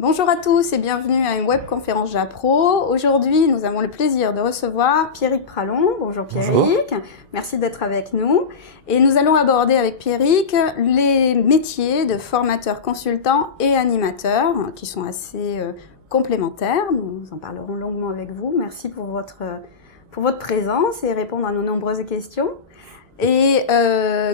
Bonjour à tous et bienvenue à une webconférence Japro. Aujourd'hui, nous avons le plaisir de recevoir Pierrick Pralon. Bonjour Pierrick, merci d'être avec nous. Et nous allons aborder avec Pierrick les métiers de formateur, consultant et animateur qui sont assez complémentaires. Nous en parlerons longuement avec vous. Merci pour votre présence et répondre à nos nombreuses questions. Et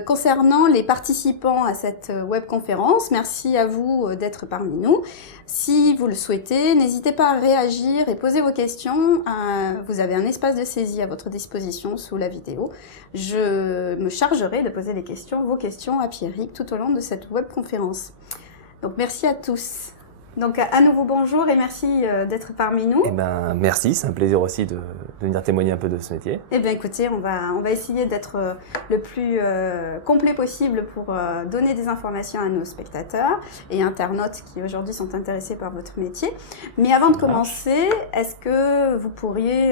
concernant les participants à cette webconférence, merci à vous d'être parmi nous. Si vous le souhaitez, n'hésitez pas à réagir et poser vos questions. Vous avez un espace de saisie à votre disposition sous la vidéo. Je me chargerai de poser vos questions à Pierrick tout au long de cette webconférence. Donc merci à tous. Donc à nouveau bonjour et merci d'être parmi nous. Eh ben merci, c'est un plaisir aussi de venir témoigner un peu de ce métier. Eh bien écoutez, on va essayer d'être le plus complet possible pour donner des informations à nos spectateurs et internautes qui aujourd'hui sont intéressés par votre métier. Mais avant de commencer, est-ce que vous pourriez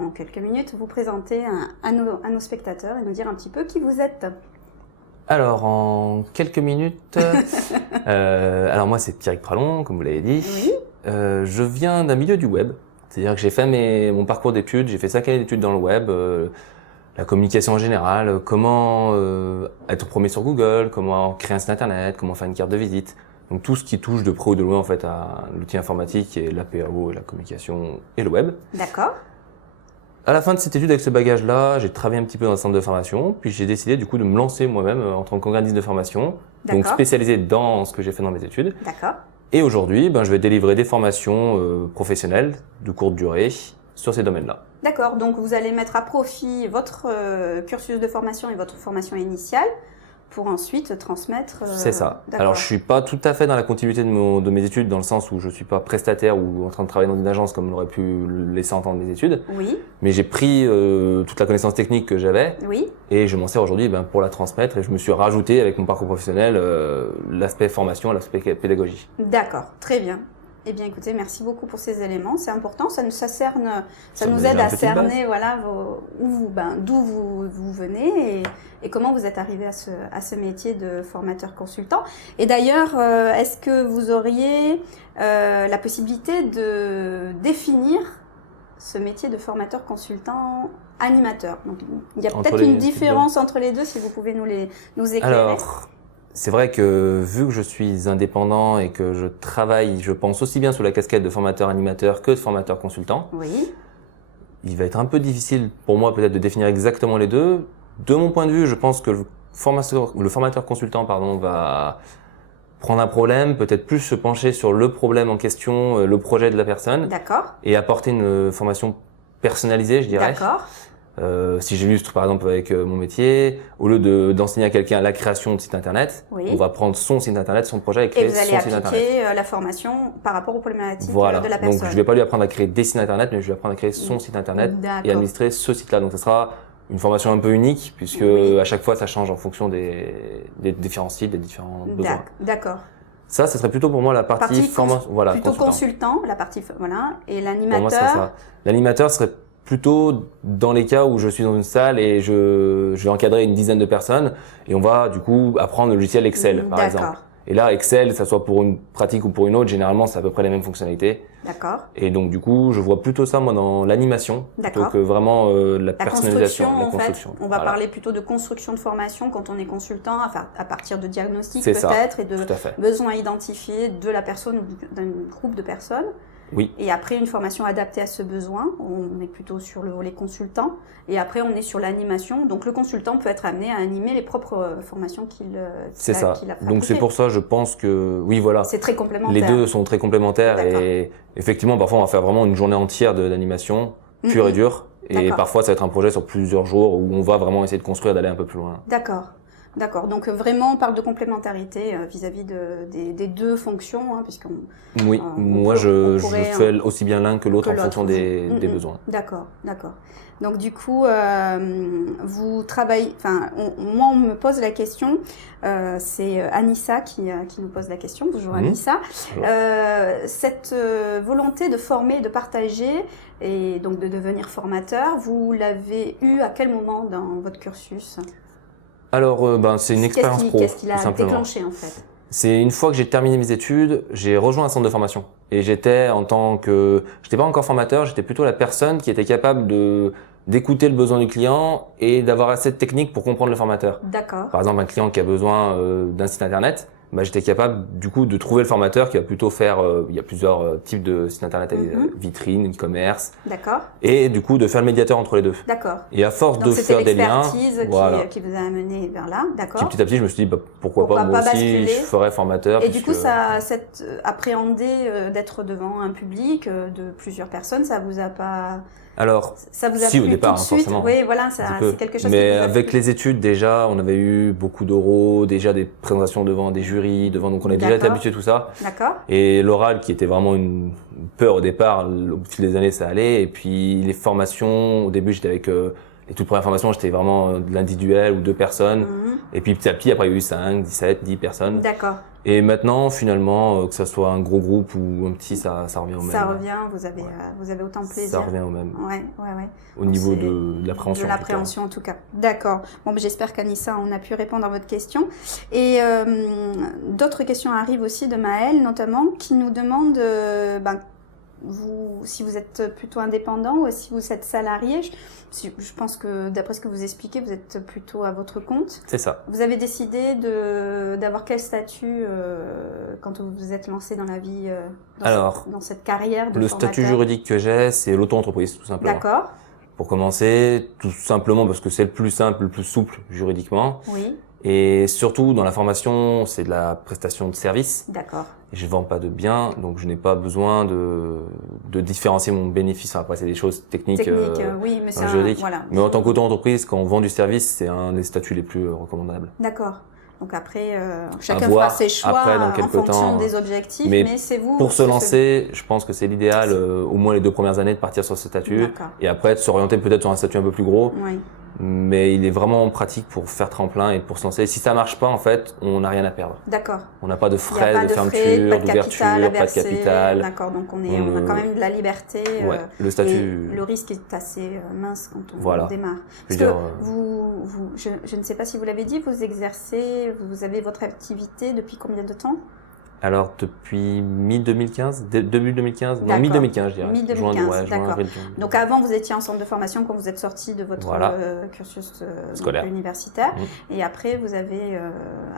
en quelques minutes vous présenter à nos spectateurs et nous dire un petit peu qui vous êtes ? Alors, en quelques minutes, alors moi c'est Pierrick Pralon, comme vous l'avez dit. Oui. Je viens d'un milieu du web, c'est-à-dire que j'ai fait mon parcours d'études, j'ai fait 5 années d'études dans le web, la communication en général, comment être premier sur Google, comment créer un site internet, comment faire une carte de visite. Donc tout ce qui touche de près ou de loin en fait à l'outil informatique et la PAO, et la communication et le web. D'accord. À la fin de cette étude, avec ce bagage-là, j'ai travaillé un petit peu dans un centre de formation, puis j'ai décidé du coup de me lancer moi-même en tant qu'organisme de formation, donc spécialisé dans ce que j'ai fait dans mes études. D'accord. Et aujourd'hui, je vais délivrer des formations professionnelles de courte durée sur ces domaines-là. D'accord, donc vous allez mettre à profit votre cursus de formation et votre formation initiale pour ensuite transmettre. C'est ça. Alors je suis pas tout à fait dans la continuité de mes études, dans le sens où je suis pas prestataire ou en train de travailler dans une agence comme l'aurait pu le laisser entendre mes études. Oui. Mais j'ai pris toute la connaissance technique que j'avais. Oui. Et je m'en sers aujourd'hui pour la transmettre. Et je me suis rajouté avec mon parcours professionnel l'aspect formation, l'aspect pédagogie. D'accord, très bien. Eh bien, écoutez, merci beaucoup pour ces éléments. C'est important, ça nous aide à cerner, voilà, d'où vous venez et comment vous êtes arrivé à ce métier de formateur consultant. Et d'ailleurs, est-ce que vous auriez la possibilité de définir ce métier de formateur consultant animateur? Donc, il y a peut-être une différence entre les deux, si vous pouvez nous éclairer. Alors, c'est vrai que vu que je suis indépendant et que je travaille, je pense aussi bien sous la casquette de formateur animateur que de formateur consultant. Oui. Il va être un peu difficile pour moi peut-être de définir exactement les deux. De mon point de vue, je pense que le formateur consultant va prendre un problème, peut-être plus se pencher sur le problème en question, le projet de la personne. D'accord. Et apporter une formation personnalisée, je dirais. D'accord. Si j'illustre par exemple avec mon métier, au lieu d'enseigner à quelqu'un la création de site internet, on va prendre son site internet, son projet et créer son site internet. Et vous allez appliquer la formation par rapport aux problématiques de la personne. Donc je ne vais pas lui apprendre à créer des sites internet, mais je vais lui apprendre à créer son site internet et administrer ce site-là. Donc ça sera une formation un peu unique puisque à chaque fois ça change en fonction des différents sites, des différents besoins. D'accord. Ça serait plutôt pour moi la partie formation. Voilà, plutôt consultant, la partie et l'animateur. Pour moi, c'est ça. L'animateur serait plutôt dans les cas où je suis dans une salle et je vais encadrer une dizaine de personnes et on va du coup apprendre le logiciel Excel par exemple. Et là Excel, que ça soit pour une pratique ou pour une autre, généralement c'est à peu près les mêmes fonctionnalités. D'accord. Et donc du coup je vois plutôt ça moi dans l'animation plutôt que vraiment la personnalisation, la construction. En fait, on va parler plutôt de construction de formation quand on est consultant, à partir de diagnostics peut-être et de besoins identifiés de la personne ou d'un groupe de personnes. Oui. Et après, une formation adaptée à ce besoin, on est plutôt sur le volet consultant. Et après, on est sur l'animation. Donc, le consultant peut être amené à animer les propres formations qu'il a. Donc, c'est pour ça, je pense que, oui, voilà. C'est très complémentaire. Les deux sont très complémentaires. Et effectivement, parfois, on va faire vraiment une journée entière d'animation pure et dure. Et parfois, ça va être un projet sur plusieurs jours où on va vraiment essayer de construire, d'aller un peu plus loin. D'accord. D'accord, donc vraiment on parle de complémentarité vis-à-vis des deux fonctions, puisqu'on. Oui, moi je fais aussi bien l'un que l'autre en fonction des besoins. D'accord, d'accord. Donc du coup, vous travaillez, moi on me pose la question, c'est Anissa qui nous pose la question, bonjour Anissa. Cette volonté de former, de partager et donc de devenir formateur, vous l'avez eu à quel moment dans votre cursus ? Alors, c'est une expérience pro. Qu'est-ce qui l'a déclenché en fait ? C'est une fois que j'ai terminé mes études, j'ai rejoint un centre de formation. Et j'étais pas encore formateur, j'étais plutôt la personne qui était capable d'écouter le besoin du client et d'avoir assez de technique pour comprendre le formateur. D'accord. Par exemple, un client qui a besoin d'un site internet, j'étais capable du coup de trouver le formateur qui va plutôt faire, il y a plusieurs types de sites internet, vitrine, e-commerce. D'accord. Et du coup de faire le médiateur entre les deux. D'accord. Et à force de faire des liens, l'expertise qui vous a amené vers là, d'accord. Petit à petit, je me suis dit pourquoi pas moi aussi, basculer. Je ferais formateur. Et du coup, cette appréhender d'être devant un public de plusieurs personnes, ça vous a pas... Alors, ça vous a si plu au départ, tout de suite. forcément. Oui, voilà, c'est quelque chose. Mais avec les études, déjà, on avait eu beaucoup d'oraux, déjà des présentations devant des jurys, donc on est déjà été habitué à tout ça. D'accord. Et l'oral, qui était vraiment une peur au départ, au fil des années, ça allait. Et puis les formations, au début, j'étais avec les toutes premières formations, j'étais vraiment de l'individuel ou 2 personnes. Et puis petit à petit, après, il y a eu 5, 17, 10 personnes. D'accord. Et maintenant, finalement, que ça soit un gros groupe ou un petit, ça revient au même. Ça revient, vous avez autant de plaisir. Ça revient au même. Ouais. Au niveau de l'appréhension. De l'appréhension en tout cas. D'accord. Bon, j'espère qu'Anissa, on a pu répondre à votre question. Et d'autres questions arrivent aussi de Maëlle, notamment, qui nous demande si vous êtes plutôt indépendant ou si vous êtes salarié. Je pense que d'après ce que vous expliquez, vous êtes plutôt à votre compte. C'est ça. Vous avez décidé d'avoir quel statut quand vous vous êtes lancé dans la vie, dans cette carrière de le formateur? statut juridique que j'ai, c'est l'auto-entreprise, tout simplement. D'accord. Pour commencer, tout simplement parce que c'est le plus simple, le plus souple juridiquement. Oui. Et surtout, dans la formation, c'est de la prestation de service. D'accord. Et je vends pas de biens, donc je n'ai pas besoin de différencier mon bénéfice. Après, c'est des choses techniques, oui, mais c'est juridiques. Voilà. Mais en tant qu'auto-entreprise, quand on vend du service, c'est un des statuts les plus recommandables. D'accord. Donc après, chacun fera ses choix en fonction des objectifs, mais c'est vous. Pour se lancer, je pense que c'est l'idéal, au moins les 2 premières années, de partir sur ce statut. Et après, de s'orienter peut-être sur un statut un peu plus gros. Oui. Mais il est vraiment pratique pour faire tremplin et pour se lancer. Si ça marche pas, en fait, on n'a rien à perdre. D'accord. On n'a pas de frais de fermeture, d'ouverture, pas de capital. D'accord, donc on a quand même de la liberté. Ouais, le statut. Le risque est assez mince quand on démarre. Parce que je ne sais pas si vous l'avez dit, vous avez votre activité depuis combien de temps? Alors, depuis mi-2015, début 2015, non, mi-2015, je dirais. Mi-2015, d'accord. Donc, avant, vous étiez en centre de formation quand vous êtes sorti de votre cursus scolaire universitaire. Et après, vous avez,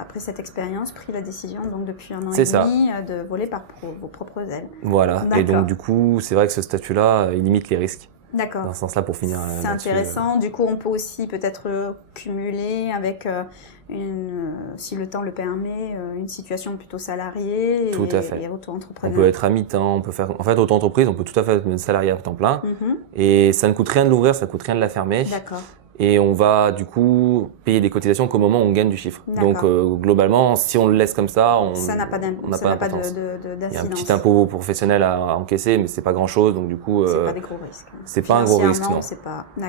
après cette expérience, pris la décision, donc depuis 1 an et demi, de voler par vos propres ailes. Voilà. Et donc, du coup, c'est vrai que ce statut-là, il limite les risques. D'accord. Dans ce sens-là, pour finir. C'est intéressant. Du coup, on peut aussi peut-être cumuler avec si le temps le permet, une situation plutôt salariée et auto-entrepreneur. On peut être à mi-temps, on peut faire. En fait, auto-entreprise, on peut tout à fait être une salariée à temps plein. Et ça ne coûte rien de l'ouvrir, ça ne coûte rien de la fermer. D'accord. Et on va du coup payer des cotisations qu'au moment où on gagne du chiffre. Donc globalement, si on le laisse comme ça, ça n'a pas d'incidence. Il y a un petit impôt professionnel à encaisser, mais c'est pas grand chose. Donc du coup, c'est pas des gros risques. C'est pas un gros risque, non.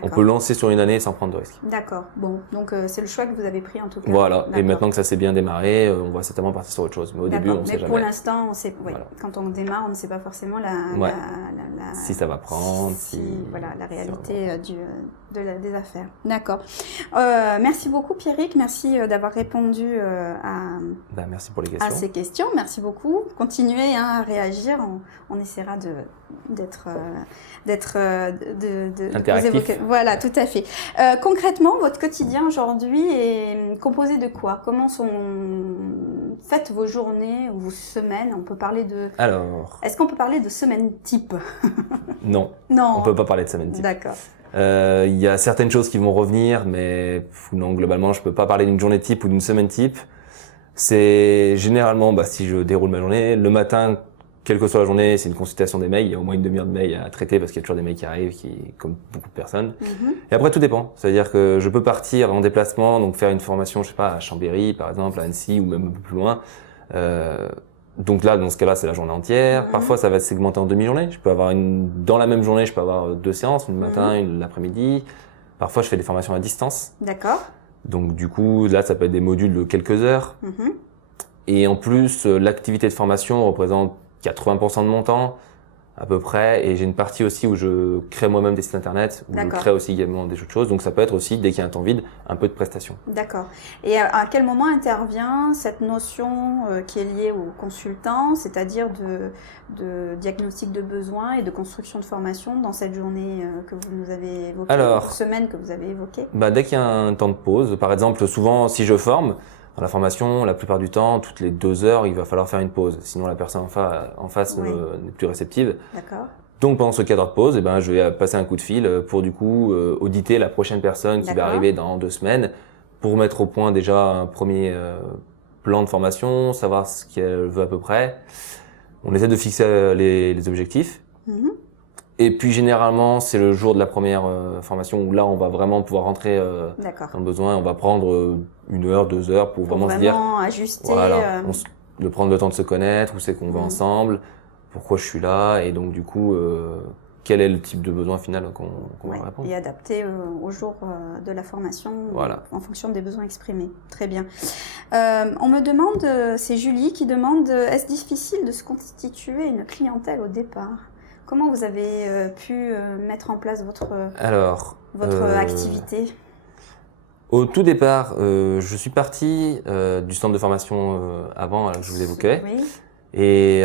On peut lancer sur une année sans prendre de risque. D'accord. Bon, donc c'est le choix que vous avez pris en tout cas. Voilà. Et maintenant que ça s'est bien démarré, on va certainement partir sur autre chose. Mais au début, on sait jamais. Mais pour l'instant, on sait. Quand on démarre, on ne sait pas forcément si ça va prendre, la réalité des affaires. D'accord. Merci beaucoup Pierrick, merci d'avoir répondu merci pour les questions. À ces questions. Merci beaucoup. Continuez à réagir. On essaiera de vous évoquer. Voilà, tout à fait. Concrètement, votre quotidien aujourd'hui est composé de quoi? Comment sont faites vos journées ou vos semaines? On peut parler de. Alors. Est-ce qu'on peut parler de semaine type? Non. Non. On peut pas parler de semaine type. D'accord. Il y a certaines choses qui vont revenir, mais non, globalement, je peux pas parler d'une journée type ou d'une semaine type. C'est généralement, si je déroule ma journée, le matin, quelle que soit la journée, c'est une consultation des mails. Il y a au moins une demi-heure de mails à traiter parce qu'il y a toujours des mails qui arrivent, comme beaucoup de personnes. Et après, tout dépend. C'est-à-dire que je peux partir en déplacement, donc faire une formation, je sais pas, à Chambéry, par exemple, à Annecy ou même un peu plus loin. Donc là, dans ce cas-là, c'est la journée entière. Parfois, ça va se segmenter en demi-journée. Je peux avoir dans la même journée, je peux avoir 2 séances, une le matin, une l'après-midi. Parfois, je fais des formations à distance. D'accord. Donc du coup, là, ça peut être des modules de quelques heures. Et en plus, l'activité de formation représente 80% de mon temps. à peu près, et j'ai une partie aussi où je crée moi-même des sites internet, où je D'accord. crée aussi également des autres choses. Donc ça peut être aussi, dès qu'il y a un temps vide, un peu de prestations. D'accord. Et à quel moment intervient cette notion qui est liée au consultant, c'est-à-dire de diagnostic de besoin et de construction de formation dans cette journée que vous nous avez évoquée, Alors, semaine que vous avez évoquée? dès qu'il y a un temps de pause, par exemple, souvent si je forme, dans la formation, la plupart du temps, toutes les 2 heures, il va falloir faire une pause. Sinon, la personne en face Oui. n'est plus réceptive. D'accord. Donc, pendant ce cadre de pause, je vais passer un coup de fil pour du coup auditer la prochaine personne qui va D'accord. arriver dans 2 semaines pour mettre au point déjà un premier plan de formation, savoir ce qu'elle veut à peu près. On essaie de fixer les objectifs. Mhm. Et puis, généralement, c'est le jour de la première formation où là, on va vraiment pouvoir rentrer D'accord. dans le besoin. On va prendre 1 heure, 2 heures pour vraiment se dire, ajuster. voilà, de prendre le temps de se connaître, où c'est qu'on va ensemble, pourquoi je suis là, et donc du coup, quel est le type de besoin final qu'on va répondre. Et adapter au jour de la formation Voilà. en fonction des besoins exprimés. Très bien. On me demande, c'est Julie qui demande, est-ce difficile de se constituer une clientèle au départ? Comment vous avez pu mettre en place votre activité? Au tout départ, je suis parti du centre de formation avant, que je vous évoquais. Oui. Et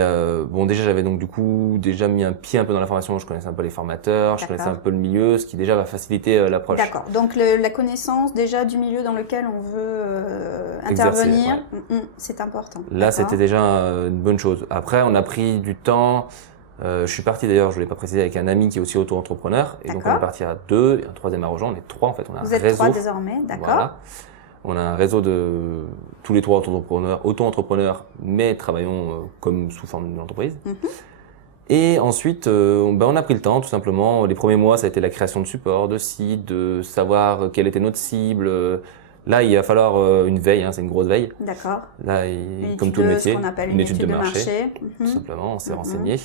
déjà j'avais donc du coup déjà mis un pied un peu dans la formation, je connaissais un peu les formateurs, je connaissais un peu le milieu, ce qui déjà va faciliter l'approche. D'accord, donc la connaissance déjà du milieu dans lequel on veut intervenir, c'est important. Là c'était déjà une bonne chose. Après on a pris du temps, je suis parti d'ailleurs, je ne l'ai pas précisé, avec un ami qui est aussi auto-entrepreneur, et donc on est parti à 2, et un troisième à rejoindre, on est 3 en fait, on a un réseau. Vous êtes 3 désormais, d'accord. Voilà. On a un réseau de tous les 3 auto-entrepreneurs, mais travaillons comme sous forme d'entreprise. Et ensuite, on a pris le temps, tout simplement. Les premiers mois, ça a été la création de supports, de sites, de savoir quelle était notre cible. Là, il va falloir une veille, c'est une grosse veille. D'accord. Là, comme tout le métier, ce qu'on appelle une étude de marché. Tout simplement, on s'est renseigné.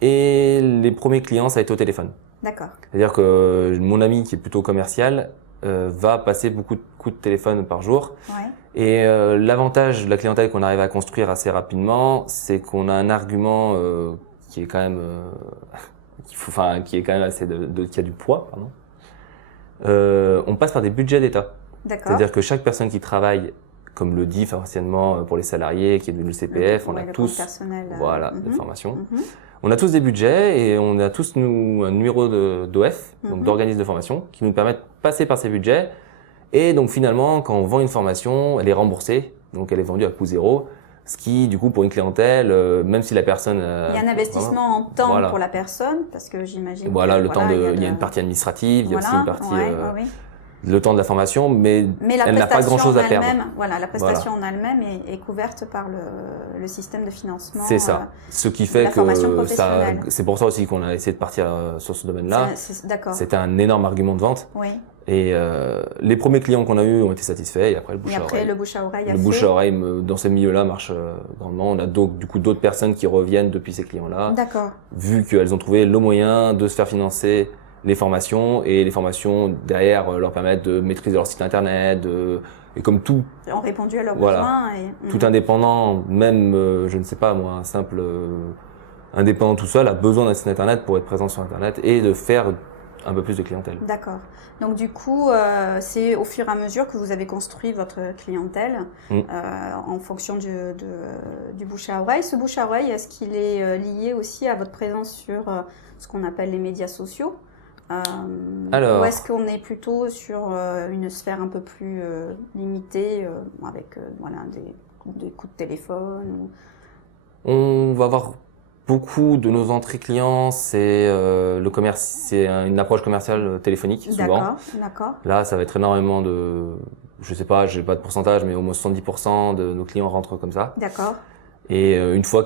Et les premiers clients, ça a été au téléphone. D'accord. C'est-à-dire que mon ami, qui est plutôt commercial, va passer beaucoup de coups de téléphone par jour. Ouais. Et l'avantage de la clientèle qu'on arrive à construire assez rapidement, c'est qu'on a un argument qui est quand même qui est quand même assez qui a du poids, pardon. On passe par des budgets d'État. D'accord. C'est-à-dire que chaque personne qui travaille, comme le DIF anciennement pour les salariés, qui est devenu le CPF, on a tous de formation. On a tous des budgets et on a tous un numéro d'OF, donc d'organisme de formation, qui nous permet de passer par ces budgets. Et donc finalement, quand on vend une formation, elle est remboursée, donc elle est vendue à coût zéro. Ce qui, du coup, pour une clientèle, même si la personne... il y a un investissement en temps pour la personne, parce que j'imagine... il y a une partie administrative, il y a aussi une partie... oui. Le temps de la formation, mais elle n'a pas grand-chose à perdre. Voilà, la prestation en elle-même est couverte par le système de financement. C'est ça. Ce qui fait que c'est pour ça aussi qu'on a essayé de partir sur ce domaine-là. D'accord. C'était un énorme argument de vente. Oui. Et les premiers clients qu'on a eus ont été satisfaits, et après le bouche à oreille. Le bouche à oreille dans ce milieu-là marche grandement. On a donc du coup d'autres personnes qui reviennent depuis ces clients-là. D'accord. Vu qu'elles ont trouvé le moyen de se faire financer les formations, et les formations derrière leur permettent de maîtriser leur site internet, et comme tout. Ont répondu à leurs besoins. Tout indépendant, même, je ne sais pas moi, un simple indépendant tout seul a besoin d'un site internet pour être présent sur internet et de faire un peu plus de clientèle. D'accord. Donc du coup, c'est au fur et à mesure que vous avez construit votre clientèle en fonction du bouche à oreille. Ce bouche à oreille, est-ce qu'il est lié aussi à votre présence sur ce qu'on appelle les médias sociaux ? Ou est-ce qu'on est plutôt sur une sphère un peu plus limitée avec des coups de téléphone On va avoir beaucoup de nos entrées clients, c'est le commerce, c'est une approche commerciale téléphonique souvent. D'accord. Là, ça va être énormément je sais pas, j'ai pas de pourcentage, mais au moins 70% de nos clients rentrent comme ça. D'accord. Et une fois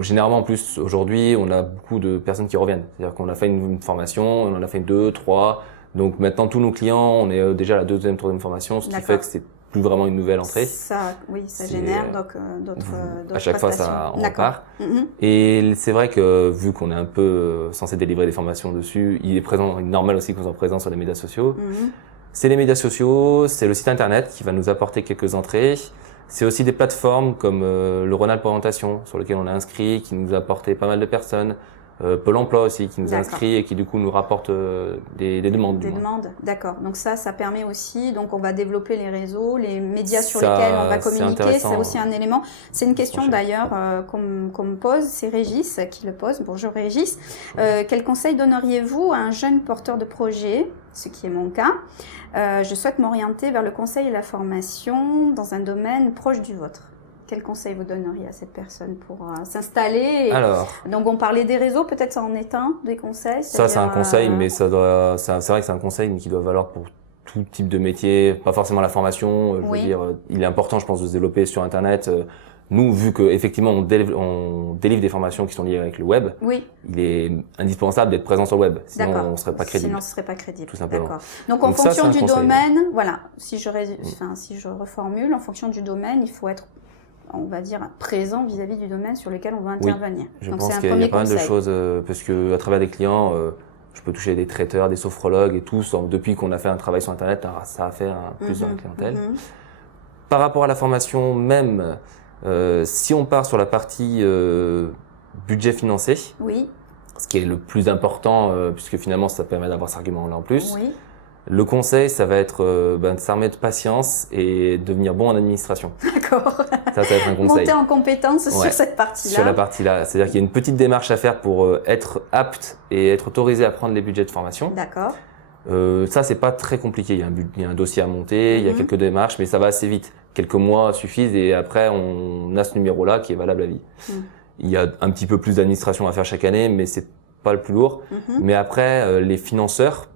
généralement en plus aujourd'hui, on a beaucoup de personnes qui reviennent. C'est-à-dire qu'on a fait une formation, on en a fait 2, 3. Donc maintenant tous nos clients, on est déjà à la 2e, 3e formation, ce qui fait que c'est plus vraiment une nouvelle entrée. Ça génère d'autres à chaque fois, ça en repart. Et c'est vrai que vu qu'on est un peu censé délivrer des formations dessus, il est normal aussi qu'on soit présent sur les médias sociaux. C'est les médias sociaux, c'est le site internet qui va nous apporter quelques entrées. C'est aussi des plateformes comme le Rhône-Alpes Orientation, sur lequel on a inscrit, qui nous a apporté pas mal de personnes. Pôle emploi aussi qui nous D'accord. inscrit et qui du coup nous rapporte des demandes. Des demandes, d'accord. Donc ça permet aussi, donc on va développer les réseaux, les médias sur Ça, lesquels on va c'est communiquer, intéressant. c'est aussi un élément. C'est une question Franchement. d'ailleurs qu'on me pose, c'est Régis qui le pose. Bonjour Régis. Quel conseil donneriez-vous à un jeune porteur de projet, ce qui est mon cas? Je souhaite m'orienter vers le conseil et la formation dans un domaine proche du vôtre. Quel conseil vous donneriez à cette personne pour s'installer Alors, Donc on parlait des réseaux, peut-être ça en est un des conseils. ça c'est un c'est-à-dire, conseil, mais c'est vrai que c'est un conseil mais qui doit valoir pour tout type de métier, pas forcément la formation. Je Oui. veux dire, il est important, je pense, de se développer sur Internet. Nous, vu que effectivement on délivre des formations qui sont liées avec le web, Oui. il est indispensable d'être présent sur le web, sinon D'accord. on serait pas crédible. Sinon, ce serait pas crédible. Tout simplement. D'accord. Donc, en Donc ça, fonction c'est un du conseil. domaine, voilà, si je reformule, en fonction du domaine, il faut être, on va dire, présent vis-à-vis du domaine sur lequel on va intervenir. Je Donc, pense c'est un qu'il y a premier pas mal de conseil. choses, parce que à travers des clients, je peux toucher des traiteurs, des sophrologues et tout. Depuis qu'on a fait un travail sur Internet, ça a fait plus dans la clientèle. Par rapport à la formation même, si on part sur la partie budget financé, Oui, ce qui est le plus important, puisque finalement ça permet d'avoir cet argument-là en plus, oui. le conseil, ça va être de s'armer de patience et devenir bon en administration. D'accord. Ça va être un conseil. Monter en compétence Ouais. sur cette partie-là. Sur la partie-là, c'est-à-dire qu'il y a une petite démarche à faire pour être apte et être autorisé à prendre les budgets de formation. D'accord. Ça, c'est pas très compliqué. Il y a un dossier à monter, il y a quelques démarches, mais ça va assez vite. Quelques mois suffisent et après, on a ce numéro-là qui est valable à vie. Il y a un petit peu plus d'administration à faire chaque année, mais c'est pas le plus lourd. Mais après, les financeurs,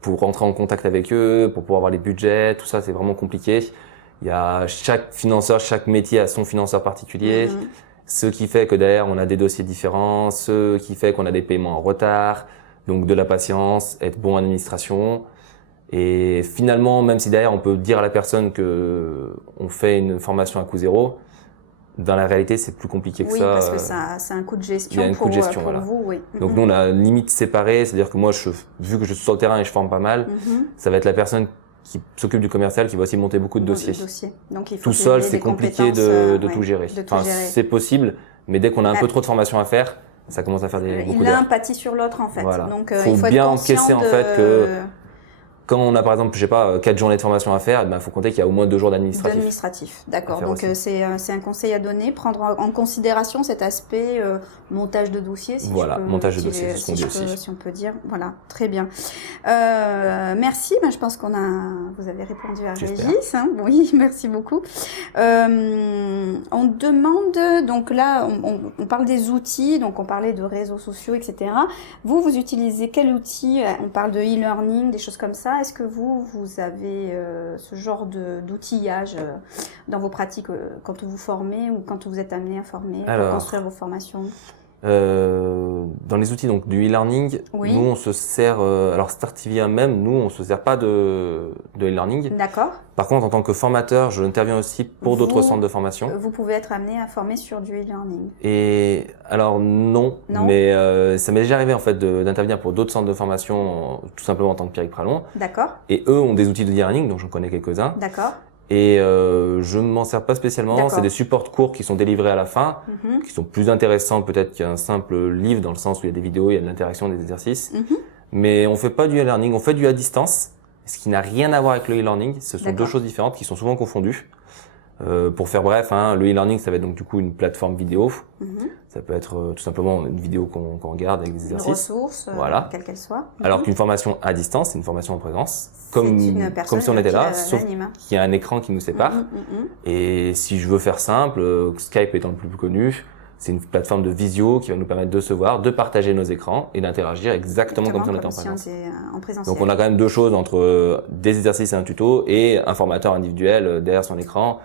pour rentrer en contact avec eux, pour pouvoir avoir les budgets, tout ça, c'est vraiment compliqué. Il y a chaque financeur, chaque métier a son financeur particulier. Ce qui fait que derrière, on a des dossiers différents, ce qui fait qu'on a des paiements en retard. Donc de la patience, être bon en administration. Et finalement, même si derrière on peut dire à la personne que on fait une formation à coût zéro, dans la réalité c'est plus compliqué que Oui, ça. parce que c'est un coût de gestion il y a un pour, coût de gestion, pour voilà. vous. Oui. Donc nous on a limite séparé, c'est-à-dire que moi vu que je suis sur le terrain et je forme pas mal, ça va être la personne qui s'occupe du commercial qui va aussi monter beaucoup de dossiers. Donc, il faut Tout qu'il seul ait c'est des compliqué compétences, de tout gérer. de tout Enfin, gérer. c'est possible, mais dès qu'on a un peu trop de formation à faire, ça commence à faire beaucoup L'un d'heures. pâtit sur l'autre en fait. Voilà. Donc Faut il faut bien être conscient encaisser, en fait, que quand on a par exemple, je sais pas, 4 journées de formation à faire, il faut compter qu'il y a au moins 2 jours d'administratif. d'administratif. D'accord. Donc aussi. c'est un conseil à donner, prendre en considération cet aspect montage de dossier. Si Voilà, je peux, montage de dossier, c'est ce qu'on dit aussi. Si on peut dire. Voilà, très bien. Merci. Je pense vous avez répondu à J'espère. Régis. Hein. Oui, merci beaucoup. On demande, donc là, on parle des outils, donc on parlait de réseaux sociaux, etc. Vous utilisez quel outil? On parle de e-learning, des choses comme ça. Est-ce que vous avez ce genre d'outillage dans vos pratiques quand vous formez ou quand vous êtes amené à former, pour construire vos formations? Dans les outils donc du e-learning, Oui. nous on se sert, alors Startivia même, nous on se sert pas de e-learning. D'accord. Par contre, en tant que formateur, je interviens aussi pour d'autres centres de formation. Vous pouvez être amené à former sur du e-learning. Et alors non. Mais ça m'est déjà arrivé en fait d'intervenir pour d'autres centres de formation, tout simplement en tant que Pierrick Pralon. D'accord. Et eux ont des outils de e-learning, donc j'en connais quelques-uns. D'accord. Et je ne m'en sers pas spécialement. C'est des supports courts qui sont délivrés à la fin, qui sont plus intéressants peut-être qu'un simple livre, dans le sens où il y a des vidéos, il y a de l'interaction, des exercices. Mais on fait pas du e-learning, on fait du à distance, ce qui n'a rien à voir avec le e-learning. Ce sont deux choses différentes qui sont souvent confondues. Pour faire bref, le e-learning, ça va être donc du coup une plateforme vidéo. Ça peut être tout simplement une vidéo qu'on regarde avec des exercices. Une ressource, voilà. quelle qu'elle soit. Alors qu'une formation à distance, c'est une formation en présence, comme si on était là, sauf qu'il y a un écran qui nous sépare. Et si je veux faire simple, Skype étant le plus connu, c'est une plateforme de visio qui va nous permettre de se voir, de partager nos écrans et d'interagir exactement comme si on était en présence. Donc on a quand même deux choses entre des exercices et un tuto et un formateur individuel derrière son écran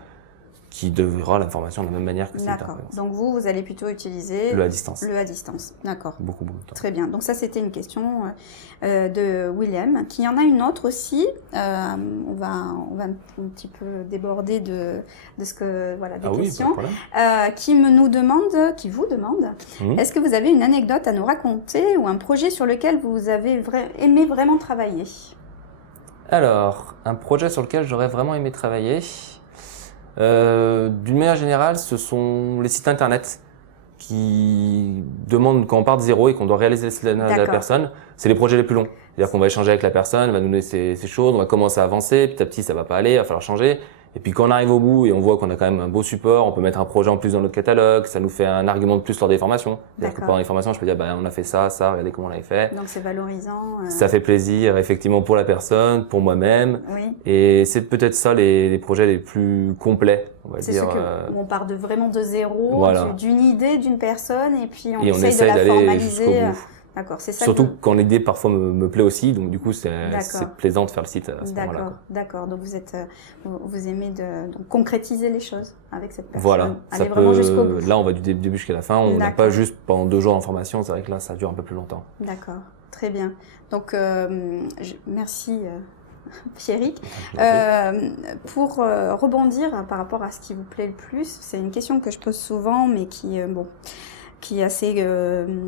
qui devra l'information de la même manière que c'est en présence. Donc vous allez plutôt utiliser le à distance. Le à distance, d'accord. Beaucoup de temps. Très bien. Donc ça, c'était une question de William. Qui en a une autre aussi. On va un petit peu déborder de ce que des questions. Qui vous demande. Est-ce que vous avez une anecdote à nous raconter ou un projet sur lequel vous avez aimé vraiment travailler? Alors, un projet sur lequel j'aurais vraiment aimé travailler. D'une manière générale, ce sont les sites internet qui demande, quand on part de zéro et qu'on doit réaliser le scénario de la D'accord. personne, c'est les projets les plus longs. C'est-à-dire qu'on va échanger avec la personne, elle va nous donner ses choses, on va commencer à avancer, petit à petit ça va pas aller, il va falloir changer. Et puis quand on arrive au bout et on voit qu'on a quand même un beau support, on peut mettre un projet en plus dans notre catalogue, ça nous fait un argument de plus lors des formations. C'est-à-dire que pendant les formations, je peux dire, on a fait ça, regardez comment on l'avait fait. Donc c'est valorisant. Ça fait plaisir, effectivement, pour la personne, pour moi-même. Oui. Et c'est peut-être ça les projets les plus complets, on va C'est dire. où on part vraiment de zéro, Voilà. d'une idée, d'une personne, et puis on Et essaye de la d'aller formaliser. jusqu'au bout. D'accord, c'est ça. Surtout quand l'idée parfois me plaît aussi, donc du coup c'est plaisant de faire le site à ce moment-là. D'accord, d'accord. Donc vous aimez donc concrétiser les choses avec cette personne. Voilà, aller vraiment jusqu'au bout. Là on va du début jusqu'à la fin, on n'a pas juste pendant 2 jours en formation, c'est vrai que là ça dure un peu plus longtemps. D'accord, très bien. Donc merci Pierrick. Pour rebondir par rapport à ce qui vous plaît le plus, c'est une question que je pose souvent, mais qui est assez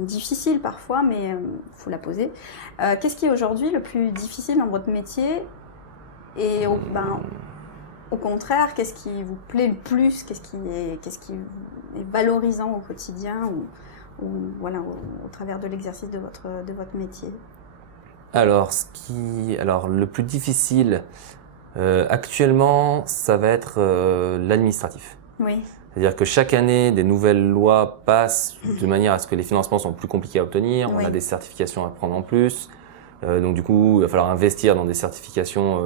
difficile parfois, mais faut la poser. Qu'est-ce qui est aujourd'hui le plus difficile dans votre métier? Et au contraire, qu'est-ce qui vous plaît le plus? Qu'est-ce qui est valorisant au quotidien ou voilà, au travers de l'exercice de votre métier? Alors, le plus difficile actuellement, ça va être l'administratif. Oui. C'est-à-dire que chaque année, des nouvelles lois passent de manière à ce que les financements sont plus compliqués à obtenir. Oui. On a des certifications à prendre en plus. Donc du coup, il va falloir investir dans des certifications,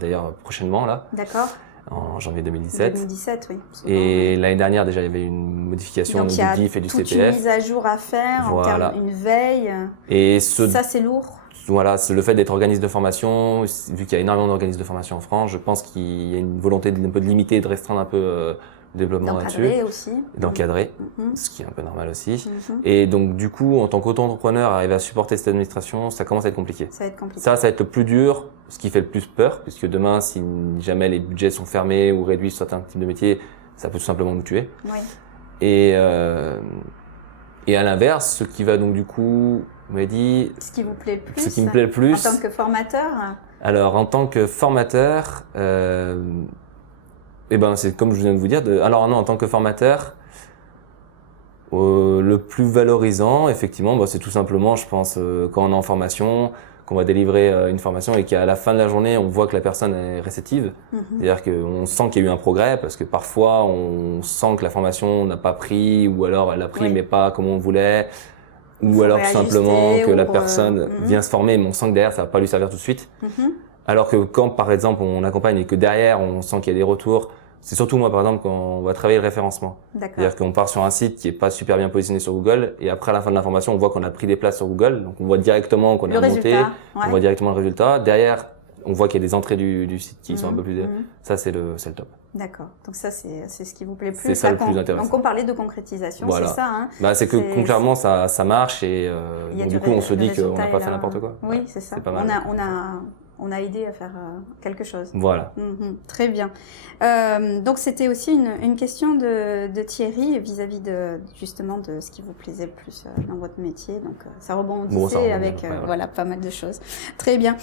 d'ailleurs prochainement là. D'accord. En janvier 2017. 2017, oui. Et l'année dernière déjà, il y avait une modification du DIF et du CPF. Donc il y a toute une mise à jour à faire, voilà. en termes une veille. Et ça c'est lourd. Voilà, c'est le fait d'être organisme de formation, vu qu'il y a énormément d'organismes de formation en France, je pense qu'il y a une volonté un peu de limiter et de restreindre un peu le développement là-dessus. D'encadrer aussi. D'encadrer, ce qui est un peu normal aussi. Et donc du coup, en tant qu'auto-entrepreneur, arriver à supporter cette administration, ça commence à être compliqué. Ça va être compliqué. Ça va être le plus dur, ce qui fait le plus peur, puisque demain, si jamais les budgets sont fermés ou réduits sur certains types de métiers, ça peut tout simplement nous tuer. Oui. Et à l'inverse, ce qui va donc du coup, on m'a dit... Ce qui vous plaît le plus. Ce qui me plaît le plus. En tant que formateur. Alors, en tant que formateur, c'est comme je viens de vous dire. Alors non, en tant que formateur, le plus valorisant, effectivement, c'est tout simplement, je pense, quand on est en formation, qu'on va délivrer une formation et qu'à la fin de la journée, on voit que la personne est réceptive. C'est-à-dire qu'on sent qu'il y a eu un progrès, parce que parfois, on sent que la formation n'a pas pris, ou alors elle a pris, mais pas comme on voulait. Ou alors tout simplement que la personne vient se former, mais on sent que derrière, ça va pas lui servir tout de suite. Alors que quand, par exemple, on accompagne et que derrière, on sent qu'il y a des retours, c'est surtout moi, par exemple, quand on va travailler le référencement. C'est-à-dire qu'on part sur un site qui est pas super bien positionné sur Google, et après, à la fin de la formation, on voit qu'on a pris des places sur Google, donc on voit directement qu'on est remonté, on voit directement le résultat. Derrière, on voit qu'il y a des entrées du site qui sont un peu plus... Ça, c'est le top. D'accord. Donc ça, c'est ce qui vous plaît plus. C'est ça le plus intéressant. Donc on parlait de concrétisation, voilà. c'est ça, hein? C'est que concrètement, ça marche et donc, du coup, on se dit qu'on n'a pas fait n'importe quoi. Oui, c'est ça. C'est pas mal. On a aidé à faire quelque chose. Voilà. Très bien. Donc c'était aussi une question de Thierry vis-à-vis justement de ce qui vous plaisait le plus dans votre métier. Donc ça rebondissait avec voilà, pas mal de choses. Très bien.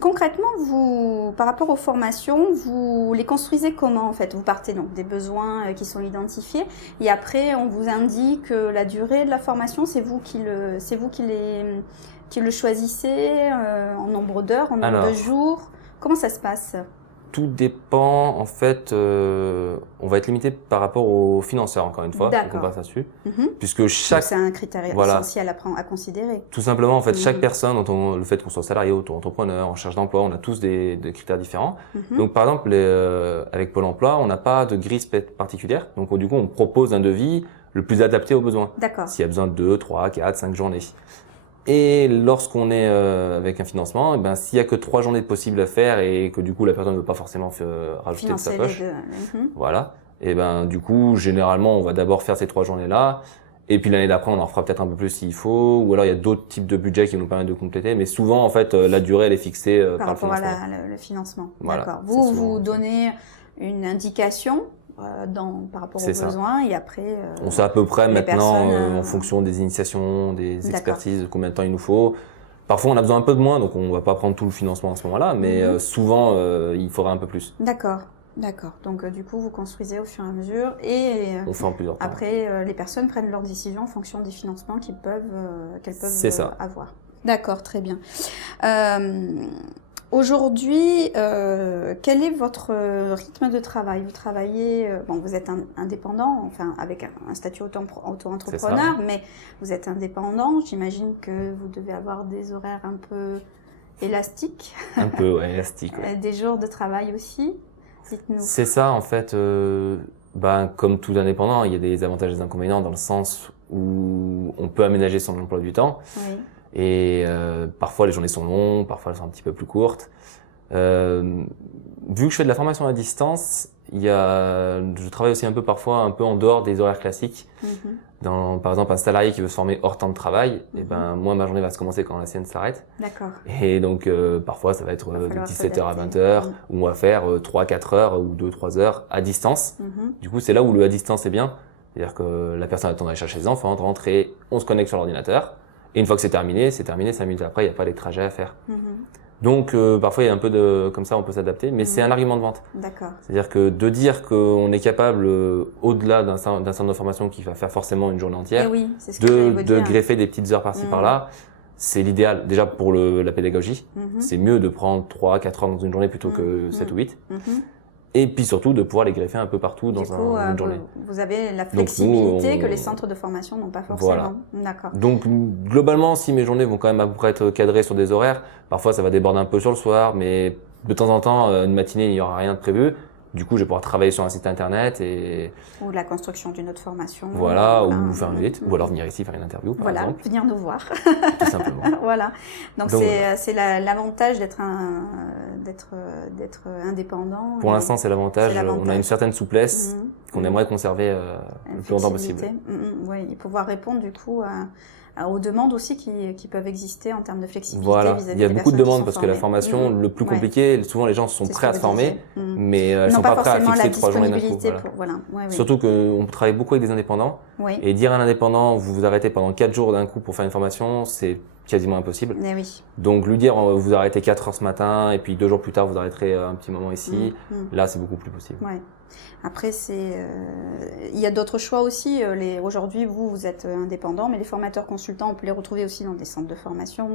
Concrètement, vous, par rapport aux formations, vous les construisez comment en fait? Vous partez donc des besoins qui sont identifiés et après on vous indique la durée de la formation, c'est vous qui le choisissez en nombre d'heures, en nombre de jours? Comment ça se passe? Tout dépend, en fait, on va être limité par rapport aux financeurs, encore une fois, on passe là-dessus. Puisque chaque... C'est un critère essentiel à considérer. Tout simplement, en fait, chaque personne, le fait qu'on soit salarié, auto-entrepreneur, en recherche d'emploi, on a tous des critères différents. Donc, par exemple, avec Pôle emploi, on n'a pas de grille particulière. Donc, du coup, on propose un devis le plus adapté aux besoins. D'accord. S'il y a besoin de 2, 3, 4, 5 journées. Et lorsqu'on est avec un financement, s'il y a que 3 journées possibles à faire et que du coup la personne ne veut pas forcément rajouter de sa poche, voilà. Et du coup, généralement, on va d'abord faire ces 3 journées-là. Et puis l'année d'après, on en fera peut-être un peu plus s'il faut. Ou alors il y a d'autres types de budgets qui nous permettent de compléter. Mais souvent, en fait, la durée elle est fixée par le financement. Par rapport à le financement. Voilà, d'accord. Vous donnez une indication par rapport aux besoins et après on sait à peu près maintenant en fonction des initiations, des expertises, combien de temps il nous faut. Parfois on a besoin un peu de moins, donc on va pas prendre tout le financement à ce moment-là, mais souvent il faudra un peu plus. D'accord. D'accord. Donc du coup, vous construisez au fur et à mesure et On fait en plusieurs temps. après, les personnes prennent leurs décisions en fonction des financements qu'elles peuvent C'est ça. avoir. D'accord, très bien. Aujourd'hui, quel est votre rythme de travail? Vous travaillez, bon, vous êtes indépendant, enfin avec un statut auto-entrepreneur, mais vous êtes indépendant. J'imagine que vous devez avoir des horaires un peu élastiques. Un peu, ouais, élastique. Ouais. Des jours de travail aussi. Dites-nous. C'est ça, en fait. Comme tout indépendant, il y a des avantages et des inconvénients dans le sens où on peut aménager son emploi du temps. Oui. Et parfois les journées sont longues, parfois elles sont un petit peu plus courtes. Vu que je fais de la formation à distance, je travaille aussi un peu parfois un peu en dehors des horaires classiques. Par exemple, un salarié qui veut se former hors temps de travail, et ben moi ma journée va se commencer quand la sienne s'arrête. D'accord. Et donc parfois ça va être de 17h à 20h, où on va faire 3-4 heures ou 2-3 heures à distance. Du coup c'est là où le à distance est bien. C'est-à-dire que la personne attend d'aller chercher les enfants, de rentrer, on se connecte sur l'ordinateur. Et une fois que c'est terminé, 5 minutes après, il n'y a pas les trajets à faire. Donc parfois il y a un peu comme ça, on peut s'adapter, mais c'est un argument de vente. D'accord. C'est-à-dire que de dire qu'on est capable, au-delà d'un centre de formation qui va faire forcément une journée entière, oui, c'est ce que de greffer des petites heures par-ci par-là, c'est l'idéal. Déjà pour la pédagogie, c'est mieux de prendre 3-4 heures dans une journée plutôt que 7 ou 8. Et puis surtout de pouvoir les greffer un peu partout dans une journée. Vous avez la flexibilité que les centres de formation n'ont pas forcément. Voilà. D'accord. Donc globalement, si mes journées vont quand même à peu près être cadrées sur des horaires, parfois ça va déborder un peu sur le soir, mais de temps en temps, une matinée, il n'y aura rien de prévu. Du coup, je vais pouvoir travailler sur un site internet ou la construction d'une autre formation. Voilà, ou faire une visite, ou alors venir ici faire une interview, par exemple. Venir nous voir. Tout simplement. Voilà. Donc c'est l'avantage d'être indépendant. Pour l'instant, c'est l'avantage. On a une certaine souplesse qu'on aimerait conserver le plus longtemps possible. Oui, et pouvoir répondre du coup aux demandes aussi qui peuvent exister en termes de flexibilité. Voilà, vis-à-vis il y a des beaucoup de personnes demandes parce que la formation, le plus compliqué, souvent les gens sont prêts à se former, mais ils sont pas prêts à fixer 3 journées d'un coup. Surtout qu'on travaille beaucoup avec des indépendants, et dire à un indépendant, vous vous arrêtez pendant 4 jours d'un coup pour faire une formation, c'est quasiment impossible. Donc lui dire, vous arrêtez 4 heures ce matin, et puis 2 jours plus tard, vous arrêterez un petit moment ici, là c'est beaucoup plus possible. Après, il y a d'autres choix aussi. Aujourd'hui, vous êtes indépendant, mais les formateurs consultants, on peut les retrouver aussi dans des centres de formation,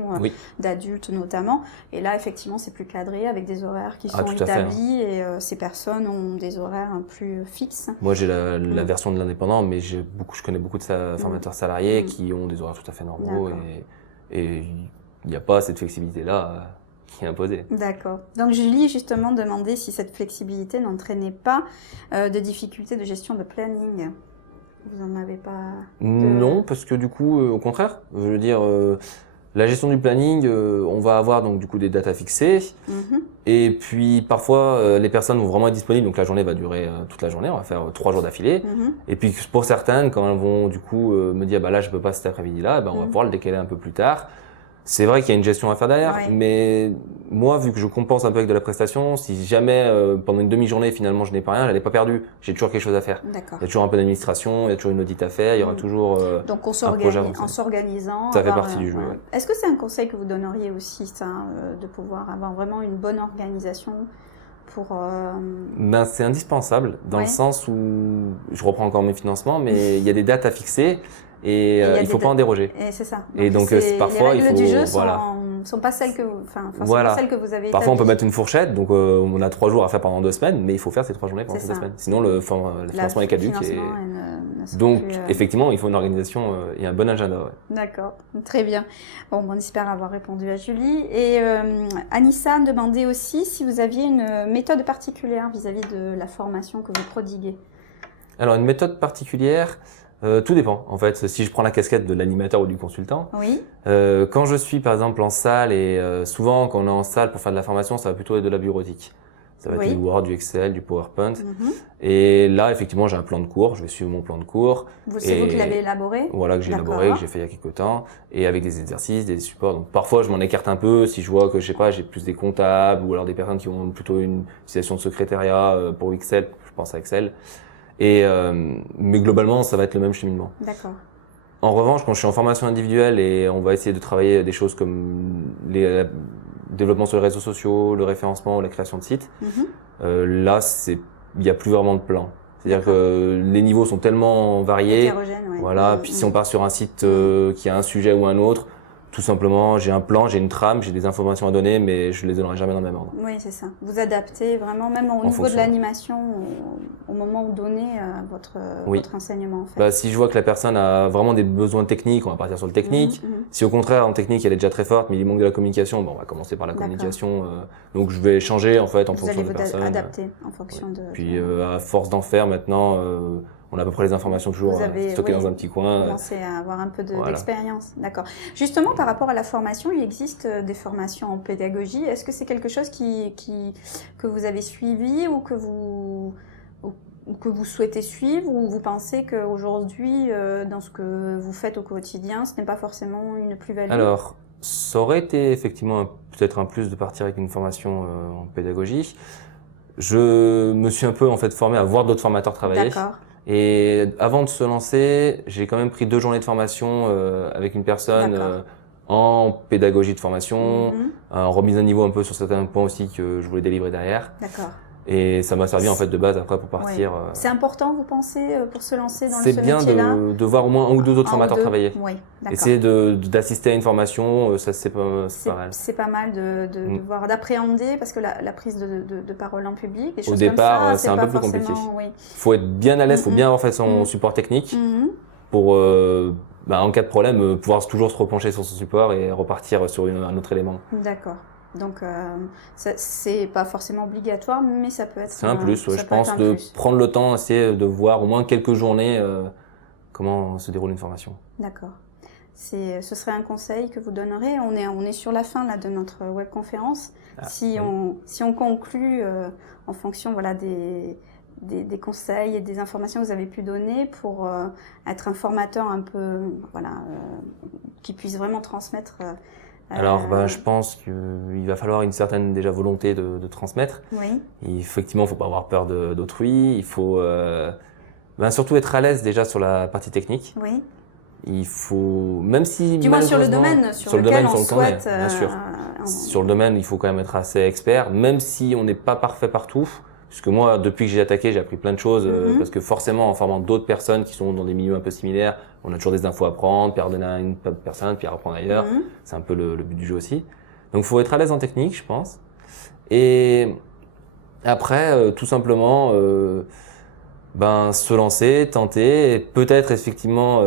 d'adultes notamment. Et là, effectivement, c'est plus cadré avec des horaires qui sont établis et ces personnes ont des horaires plus fixes. Moi, j'ai la version de l'indépendant, mais je connais beaucoup de formateurs salariés qui ont des horaires tout à fait normaux et il n'y a pas cette flexibilité-là qui est imposée. D'accord. Donc Julie justement demandait si cette flexibilité n'entraînait pas de difficultés de gestion de planning. Vous n'en avez pas Non, parce que du coup, au contraire, je veux dire, la gestion du planning, on va avoir donc du coup des dates à fixer. Et puis parfois, les personnes vont vraiment être disponibles, donc la journée va durer toute la journée, on va faire 3 jours d'affilée. Et puis pour certaines, quand elles vont du coup me dire, là je peux pas cet après-midi-là, on va pouvoir le décaler un peu plus tard. C'est vrai qu'il y a une gestion à faire derrière, mais moi, vu que je compense un peu avec de la prestation, si jamais pendant une demi-journée finalement je n'ai pas rien, je l'ai pas perdu, j'ai toujours quelque chose à faire. Il y a toujours un peu d'administration, il y a toujours une audit à faire, il y aura toujours donc en s'organisant. Ça fait partie du jeu. Est-ce que c'est un conseil que vous donneriez aussi, ça, de pouvoir avoir vraiment une bonne organisation pour c'est indispensable dans le sens où je reprends encore mes financements, mais il y a des dates à fixer. Et il ne faut pas en déroger. Et c'est ça. Et donc parfois les règles du jeu sont pas celles que celles que vous avez Parfois on peut établies. mettre une fourchette, donc on a 3 jours à faire pendant 2 semaines, mais il faut faire ces 3 journées pendant ces 2 semaines. Sinon le financement est caduque. Donc effectivement il faut une organisation et un bon agenda. D'accord, très bien. Bon, on espère avoir répondu à Julie. Et Anissa demandait aussi si vous aviez une méthode particulière vis-à-vis de la formation que vous prodiguez. Alors une méthode particulière, tout dépend en fait. Si je prends la casquette de l'animateur ou du consultant, quand je suis par exemple en salle et souvent quand on est en salle pour faire de la formation, ça va plutôt être de la bureautique. Ça va être du Word, du Excel, du PowerPoint. Et là, effectivement, j'ai un plan de cours. Je vais suivre mon plan de cours. C'est vous qui l'avez élaboré? Voilà, que j'ai élaboré, que j'ai fait il y a quelques temps. Et avec des exercices, des supports. Donc, parfois, je m'en écarte un peu si je vois que, je sais pas, j'ai plus des comptables ou alors des personnes qui ont plutôt une situation de secrétariat pour Excel. Je pense à Excel. Mais globalement, ça va être le même cheminement. D'accord. En revanche, quand je suis en formation individuelle et on va essayer de travailler des choses comme développement sur les réseaux sociaux, le référencement ou la création de sites, là c'est il n'y a plus vraiment de plan. C'est-à-dire que les niveaux sont tellement variés. Hétérogène, ouais. Voilà. Puis si on part sur un site qui a un sujet ou un autre, tout simplement, j'ai un plan, j'ai une trame, j'ai des informations à donner, mais je les donnerai jamais dans le même ordre. Oui, c'est ça. Vous adaptez vraiment, même au niveau de l'animation, au moment où donnez votre enseignement. En fait. Bah, si je vois que la personne a vraiment des besoins techniques, on va partir sur le technique. Si au contraire, en technique, elle est déjà très forte, mais il manque de la communication, bon, on va commencer par la communication. Donc je vais changer en fait en fonction de la personne. Vous allez adapter en fonction de... Puis à force d'en faire maintenant, on a à peu près les informations toujours stockées dans un petit coin. Vous commencez à avoir un peu d'expérience. D'accord. Justement, par rapport à la formation, il existe des formations en pédagogie. Est-ce que c'est quelque chose que vous avez suivi ou que vous souhaitez suivre, ou vous pensez qu'aujourd'hui, dans ce que vous faites au quotidien, ce n'est pas forcément une plus-value? Alors, ça aurait été effectivement peut-être un plus de partir avec une formation en pédagogie. Je me suis un peu en fait formé à voir d'autres formateurs travailler. D'accord. Et avant de se lancer, j'ai quand même pris 2 journées de formation avec une personne en pédagogie de formation, en remise à niveau un peu sur certains points aussi que je voulais délivrer derrière. D'accord. Et ça m'a servi en fait de base après pour partir. C'est important, vous pensez, pour se lancer dans ce métier-là? C'est bien de voir au moins un ou deux autres formateurs travailler. Oui, d'accord. Essayer d'assister à une formation, ça c'est pas mal. C'est pas mal de voir, d'appréhender, parce que la prise de parole en public, des choses au départ, comme ça, c'est un peu plus compliqué. Oui. Faut être bien à l'aise, faut bien avoir fait son support technique pour, en cas de problème, pouvoir toujours se repencher sur son support et repartir sur un autre élément. D'accord. Donc, c'est pas forcément obligatoire, mais ça peut être... C'est un plus, je pense, de prendre le temps, essayer de voir au moins quelques journées comment se déroule une formation. D'accord. Ce serait un conseil que vous donnerez. On est sur la fin là, de notre webconférence. Si on conclut en fonction des conseils et des informations que vous avez pu donner pour être un formateur un peu, qui puisse vraiment transmettre... Alors, je pense qu'il va falloir une certaine déjà volonté de transmettre. Oui. Et effectivement, il ne faut pas avoir peur d'autrui. Il faut surtout être à l'aise déjà sur la partie technique. Oui. Il faut, même si du moins sur le domaine sur lequel on souhaite. Bien sûr. Sur le domaine, il faut quand même être assez expert, même si on n'est pas parfait partout. Puisque moi, depuis que j'ai attaqué, j'ai appris plein de choses, parce que forcément, en formant d'autres personnes qui sont dans des milieux un peu similaires, on a toujours des infos à prendre, puis à redonner à une personne, puis à reprendre ailleurs. C'est un peu le but du jeu aussi. Donc, il faut être à l'aise en technique, je pense. Et après, tout simplement, se lancer, tenter, et peut-être effectivement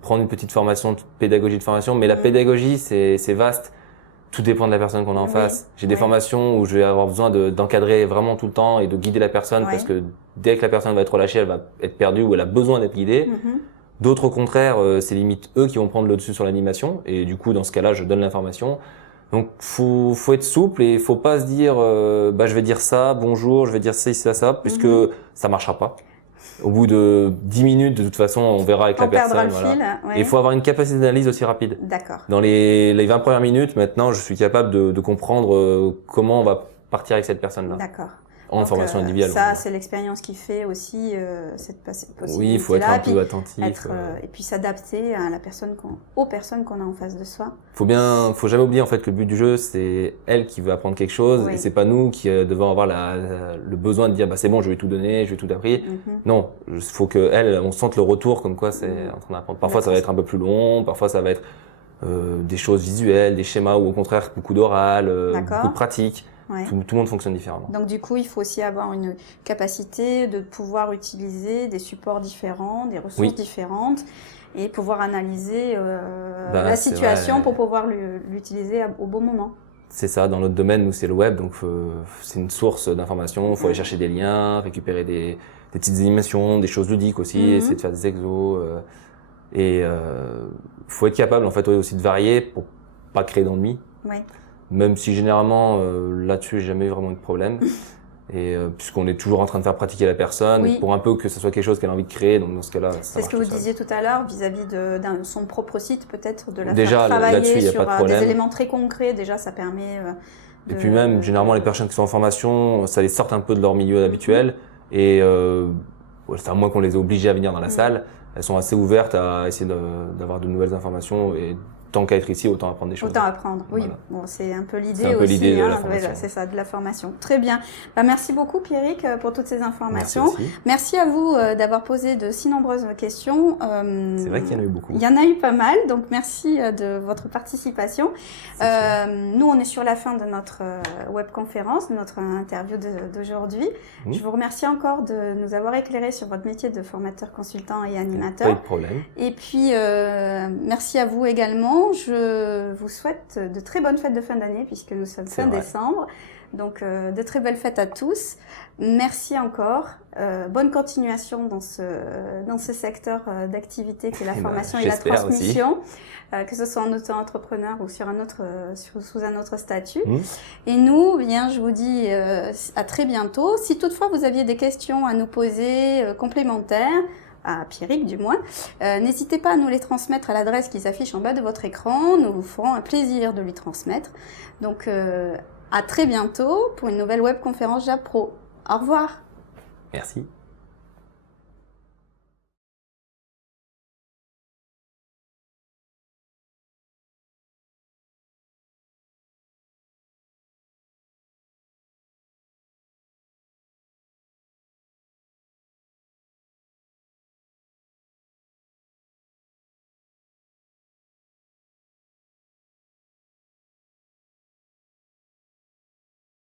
prendre une petite formation de pédagogie de formation. Mais la pédagogie, c'est vaste. Tout dépend de la personne qu'on a en face. J'ai des formations où je vais avoir besoin d'encadrer vraiment tout le temps et de guider la personne parce que dès que la personne va être relâchée, elle va être perdue ou elle a besoin d'être guidée. D'autres, au contraire, c'est limite eux qui vont prendre le dessus sur l'animation et du coup, dans ce cas-là, je donne l'information. Donc, faut être souple et faut pas se dire, je vais dire ça, bonjour, je vais dire ça, puisque ça marchera pas. Au bout de 10 minutes, de toute façon, on verra avec la personne. Et il faut avoir une capacité d'analyse aussi rapide. D'accord. Dans les 20 premières minutes, maintenant, je suis capable de comprendre comment on va partir avec cette personne-là. D'accord. En formation individuelle. Ça, c'est l'expérience qui fait aussi cette possibilité-là. Oui, il faut être un peu attentif. Et puis s'adapter à aux personnes qu'on a en face de soi. Faut jamais oublier en fait que le but du jeu, c'est elle qui veut apprendre quelque chose et c'est pas nous qui devons avoir le besoin de dire c'est bon, je vais tout donner, je vais tout appris. Non, il faut que elle, on sente le retour comme quoi c'est en train d'apprendre. Parfois, ça va être un peu plus long, parfois ça va être des choses visuelles, des schémas ou au contraire beaucoup d'oral, beaucoup de pratique. Tout le monde fonctionne différemment. Donc du coup, il faut aussi avoir une capacité de pouvoir utiliser des supports différents, des ressources différentes et pouvoir analyser la situation pour pouvoir l'utiliser au bon moment. C'est ça, dans notre domaine, nous c'est le web, donc c'est une source d'information, il faut aller chercher des liens, récupérer des petites animations, des choses ludiques aussi, essayer de faire des exos. Faut être capable en fait aussi de varier pour pas créer d'ennui. Même si généralement là-dessus j'ai jamais eu vraiment de problème et puisqu'on est toujours en train de faire pratiquer la personne pour un peu que ce soit quelque chose qu'elle a envie de créer, donc dans ce cas-là c'est ce que vous disiez tout à l'heure vis-à-vis de son propre site, peut-être de la faire travailler sur de des éléments très concrets, déjà ça permet et puis même généralement les personnes qui sont en formation, ça les sort un peu de leur milieu habituel et c'est à moins qu'on les ait obligées à venir dans la salle, elles sont assez ouvertes à essayer d'avoir de nouvelles informations et tant qu'à être ici, autant apprendre des choses. Autant apprendre, oui. Voilà. Bon, c'est un peu l'idée C'est un peu aussi. l'idée de la Ouais, formation. c'est ça, de la formation. Très bien. Merci beaucoup, Pierrick, pour toutes ces informations. Merci aussi. Merci à vous d'avoir posé de si nombreuses questions. C'est vrai qu'il y en a eu beaucoup. Il y en a eu pas mal, donc merci de votre participation. Nous, on est sur la fin de notre webconférence, de notre interview d'aujourd'hui. Je vous remercie encore de nous avoir éclairé sur votre métier de formateur, consultant et animateur. Pas de problème. Et puis, merci à vous également. Je vous souhaite de très bonnes fêtes de fin d'année puisque nous sommes fin décembre. Donc, de très belles fêtes à tous. Merci encore. Bonne continuation dans ce secteur d'activité qui est la formation et la transmission, que ce soit en auto-entrepreneur ou sur sous un autre statut. Et nous, bien, je vous dis à très bientôt. Si toutefois vous aviez des questions à nous poser complémentaires, à Pierrick du moins, n'hésitez pas à nous les transmettre à l'adresse qui s'affiche en bas de votre écran. Nous vous ferons un plaisir de lui transmettre. Donc, à très bientôt pour une nouvelle webconférence JAPPRO. Au revoir. Merci.